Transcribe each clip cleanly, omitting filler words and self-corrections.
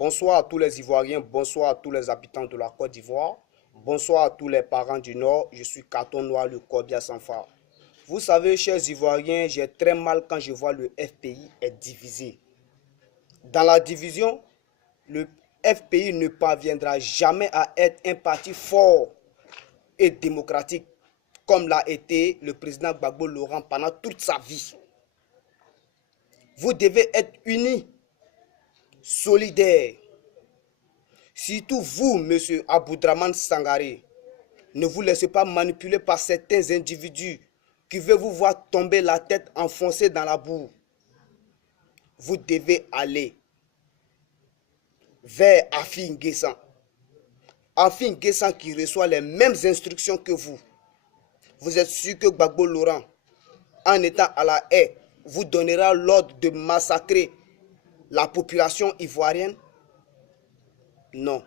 Bonsoir à tous les Ivoiriens, bonsoir à tous les habitants de la Côte d'Ivoire, bonsoir à tous les parents du Nord, je suis Carton Noir, le Corbia sans phare. Vous savez, chers Ivoiriens, j'ai très mal quand je vois le FPI est divisé. Dans la division, le FPI ne parviendra jamais à être un parti fort et démocratique comme l'a été le président Gbagbo Laurent pendant toute sa vie. Vous devez être unis, solidaires. Surtout vous, monsieur Aboudraman Sangaré, ne vous laissez pas manipuler par certains individus qui veulent vous voir tomber la tête enfoncée dans la boue. Vous devez aller vers Afin Guessan. Afin Guessan qui reçoit les mêmes instructions que vous. Vous êtes sûr que Gbagbo Laurent, en étant à la haie, vous donnera l'ordre de massacrer la population ivoirienne? Non.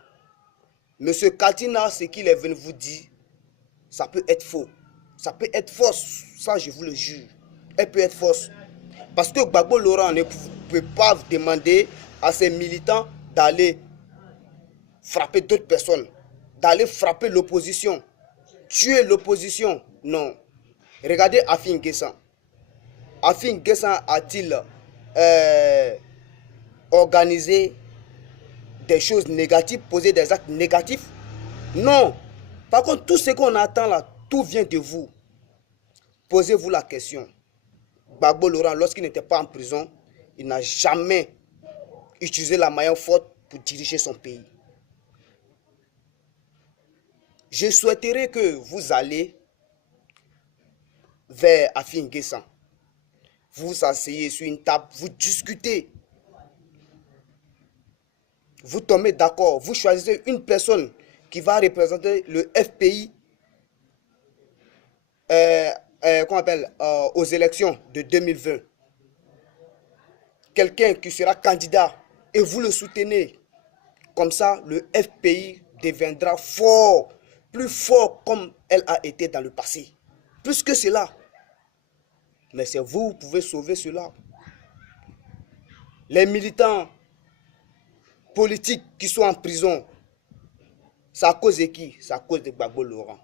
Monsieur Katina, ce qu'il est venu vous dire, ça peut être faux. Ça peut être fausse. Ça, je vous le jure. Elle peut être fausse. Parce que Gbagbo Laurent ne peut pas demander à ses militants d'aller frapper d'autres personnes, d'aller frapper l'opposition, tuer l'opposition. Non. Regardez Afin Guessan. Afin Guessan a-t-il organisé des choses négatives, posé des actes négatifs? Non. Par contre, tout ce qu'on attend là, tout vient de vous. Posez-vous la question. Gbagbo Laurent, lorsqu'il n'était pas en prison, il n'a jamais utilisé la maillot forte pour diriger son pays. Je souhaiterais que vous allez vers Afin Guessan. Vous vous asseyez sur une table, vous discutez. Vous tombez d'accord, vous choisissez une personne qui va représenter le FPI aux élections de 2020. Quelqu'un qui sera candidat et vous le soutenez. Comme ça, le FPI deviendra fort, plus fort comme elle a été dans le passé. Plus que cela. Mais c'est vous qui pouvez sauver cela. Les militants politiques qui sont en prison, c'est à cause de qui? C'est à cause de Gbagbo Laurent.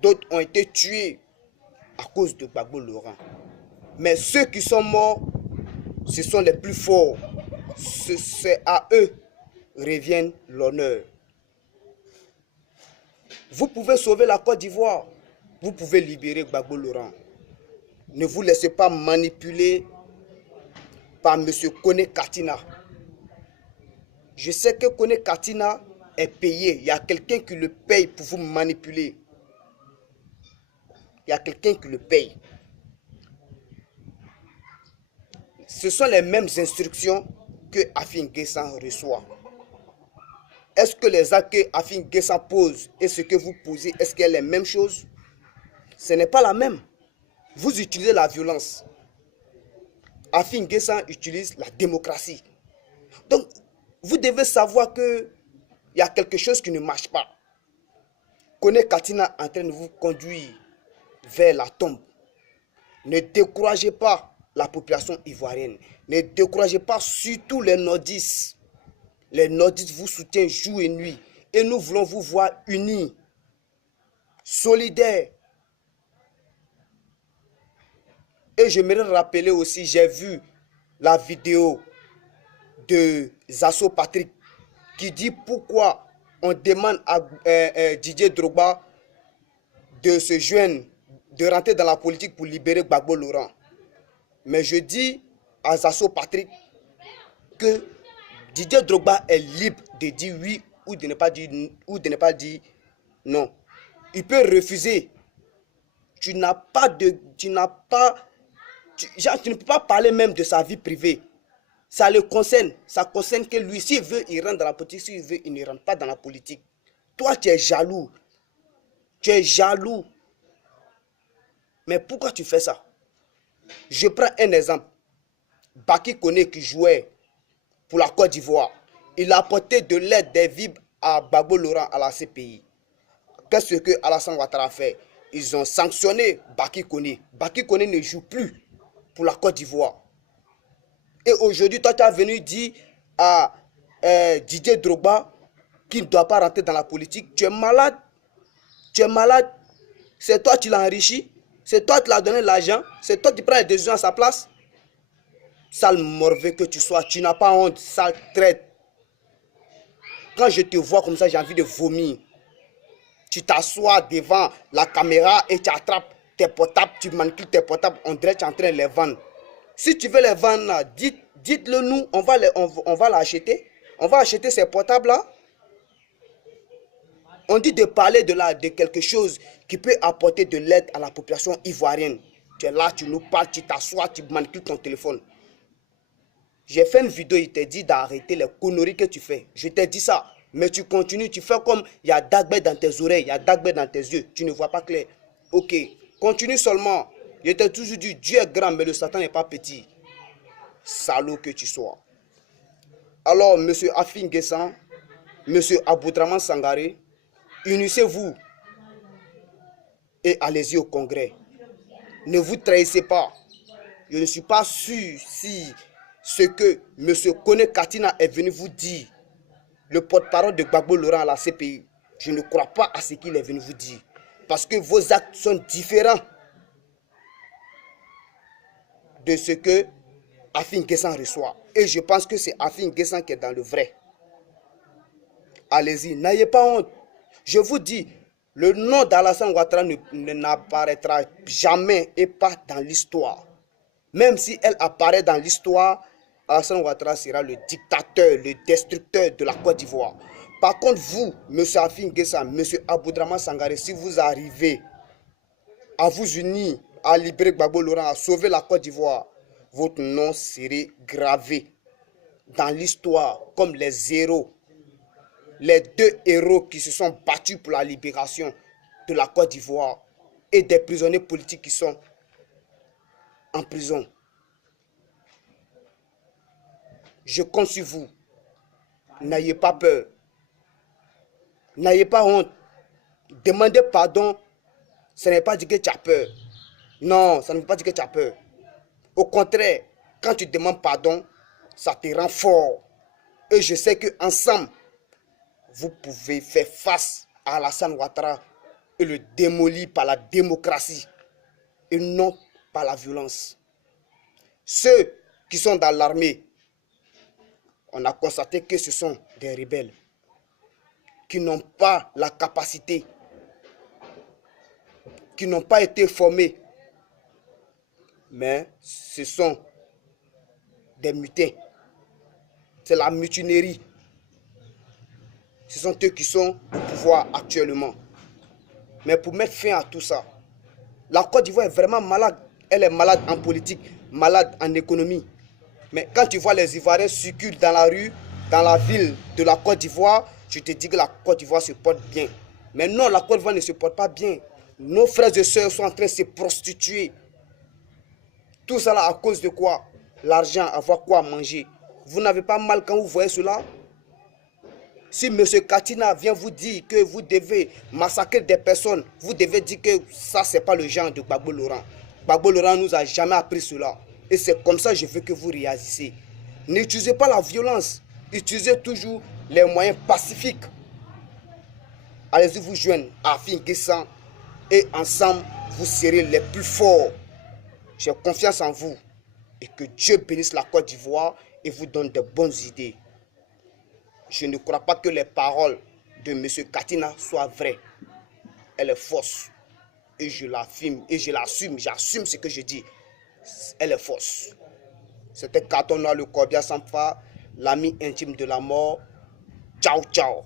D'autres ont été tués à cause de Gbagbo Laurent. Mais ceux qui sont morts, ce sont les plus forts. C'est à eux revient l'honneur. Vous pouvez sauver la Côte d'Ivoire. Vous pouvez libérer Gbagbo Laurent. Ne vous laissez pas manipuler par M. Kone Katina. Je sais que Kone Katina est payé. Il y a quelqu'un qui le paye pour vous manipuler. Il y a quelqu'un qui le paye. Ce sont les mêmes instructions que Afin Guessan reçoit. Est-ce que les actes que Afin Guessan pose et ce que vous posez, est-ce qu'il y a les mêmes choses? Ce n'est pas la même. Vous utilisez la violence. Afin Guessan utilise la démocratie. Donc, vous devez savoir qu'il y a quelque chose qui ne marche pas. Kone Katina est en train de vous conduire vers la tombe. Ne découragez pas la population ivoirienne. Ne découragez pas surtout les nordistes. Les nordistes vous soutiennent jour et nuit. Et nous voulons vous voir unis, solidaires. Et j'aimerais rappeler aussi, j'ai vu la vidéo de Zasso Patrick qui dit pourquoi on demande à Didier Drogba de se joindre, de rentrer dans la politique pour libérer Gbagbo Laurent. Mais je dis à Zasso Patrick que Didier Drogba est libre de dire oui ou de ne pas dire non. Il peut refuser. Tu ne peux pas parler même de sa vie privée. Ça le concerne. Ça concerne que lui, s'il veut, il rentre dans la politique. S'il veut, il ne rentre pas dans la politique. Toi, tu es jaloux. Tu es jaloux. Mais pourquoi tu fais ça? Je prends un exemple. Baki Koné qui jouait pour la Côte d'Ivoire. Il a apporté de l'aide, des vivres à Gbagbo Laurent à la CPI. Qu'est-ce que Alassane Ouattara a fait? Ils ont sanctionné Baki Koné. Baki Koné ne joue plus pour la Côte d'Ivoire. Et aujourd'hui, toi, tu as venu dire à Didier Drogba qui ne doit pas rentrer dans la politique. Tu es malade. Tu es malade. C'est toi qui l'as enrichi. C'est toi qui l'as donné l'argent. C'est toi qui prends les décisions à sa place. Sale morveux que tu sois. Tu n'as pas honte. Sale traite. Quand je te vois comme ça, j'ai envie de vomir. Tu t'assois devant la caméra et tu attrapes tes portables. Tu manipules tes portables. On dirait que tu es en train de les vendre. Si tu veux les vendre là, dites-le nous. On va l'acheter. On va acheter ces portables là. On dit de parler de quelque chose qui peut apporter de l'aide à la population ivoirienne. Tu es là, tu nous parles, tu t'assois, tu manipules ton téléphone. J'ai fait une vidéo, il t'a dit d'arrêter les conneries que tu fais. Je t'ai dit ça. Mais tu continues, tu fais comme il y a Dagbe dans tes oreilles, il y a Dagbe dans tes yeux. Tu ne vois pas clair. Ok, continue seulement. Je t'ai toujours dit, Dieu est grand, mais le Satan n'est pas petit. Salaud que tu sois. Alors, M. Afin Guessan, M. Aboudraman Sangaré, unissez-vous et allez-y au congrès. Ne vous trahissez pas. Je ne suis pas sûr si ce que M. Kone Katina est venu vous dire, le porte-parole de Gbagbo Laurent à la CPI, je ne crois pas à ce qu'il est venu vous dire. Parce que vos actes sont différents de ce que Afin Guessan reçoit. Et je pense que c'est Afin Guessan qui est dans le vrai. Allez-y, n'ayez pas honte. Je vous dis, le nom d'Alassane Ouattara n'apparaîtra jamais et pas dans l'histoire. Même si elle apparaît dans l'histoire, Alassane Ouattara sera le dictateur, le destructeur de la Côte d'Ivoire. Par contre, vous, M. Afin Guessan, M. Aboudraman Sangaré, si vous arrivez à vous unir, à libérer Gbagbo Laurent, à sauver la Côte d'Ivoire, votre nom serait gravé dans l'histoire comme les héros. Les deux héros qui se sont battus pour la libération de la Côte d'Ivoire et des prisonniers politiques qui sont en prison. Je compte sur vous. N'ayez pas peur. N'ayez pas honte. Demandez pardon. Ce n'est pas dire que tu as peur. Non, ça ne veut pas dire que tu as peur. Au contraire, quand tu demandes pardon, ça te rend fort. Et je sais qu'ensemble, vous pouvez faire face à Alassane Ouattara et le démolir par la démocratie et non par la violence. Ceux qui sont dans l'armée, on a constaté que ce sont des rebelles qui n'ont pas la capacité, qui n'ont pas été formés, mais ce sont des mutins. C'est la mutinerie. Ce sont eux qui sont au pouvoir actuellement. Mais pour mettre fin à tout ça, la Côte d'Ivoire est vraiment malade. Elle est malade en politique, malade en économie. Mais quand tu vois les Ivoiriens circuler dans la rue, dans la ville de la Côte d'Ivoire, je te dis que la Côte d'Ivoire se porte bien. Mais non, la Côte d'Ivoire ne se porte pas bien. Nos frères et sœurs sont en train de se prostituer. Tout ça là à cause de quoi? L'argent, avoir quoi manger. Vous n'avez pas mal quand vous voyez cela? Si M. Katina vient vous dire que vous devez massacrer des personnes, vous devez dire que ça, ce n'est pas le genre de Gbagbo Laurent. Gbagbo Laurent ne nous a jamais appris cela. Et c'est comme ça que je veux que vous réagissez. N'utilisez pas la violence. Utilisez toujours les moyens pacifiques. Allez-y vous joindre à Afin Guessan et ensemble, vous serez les plus forts. J'ai confiance en vous. Et que Dieu bénisse la Côte d'Ivoire et vous donne de bonnes idées. Je ne crois pas que les paroles de M. Katina soient vraies. Elle est fausse. Et je l'affirme et je l'assume. J'assume ce que je dis. Elle est fausse. C'était Carton Noir, le Corbia Sampa, l'ami intime de la mort. Ciao, ciao.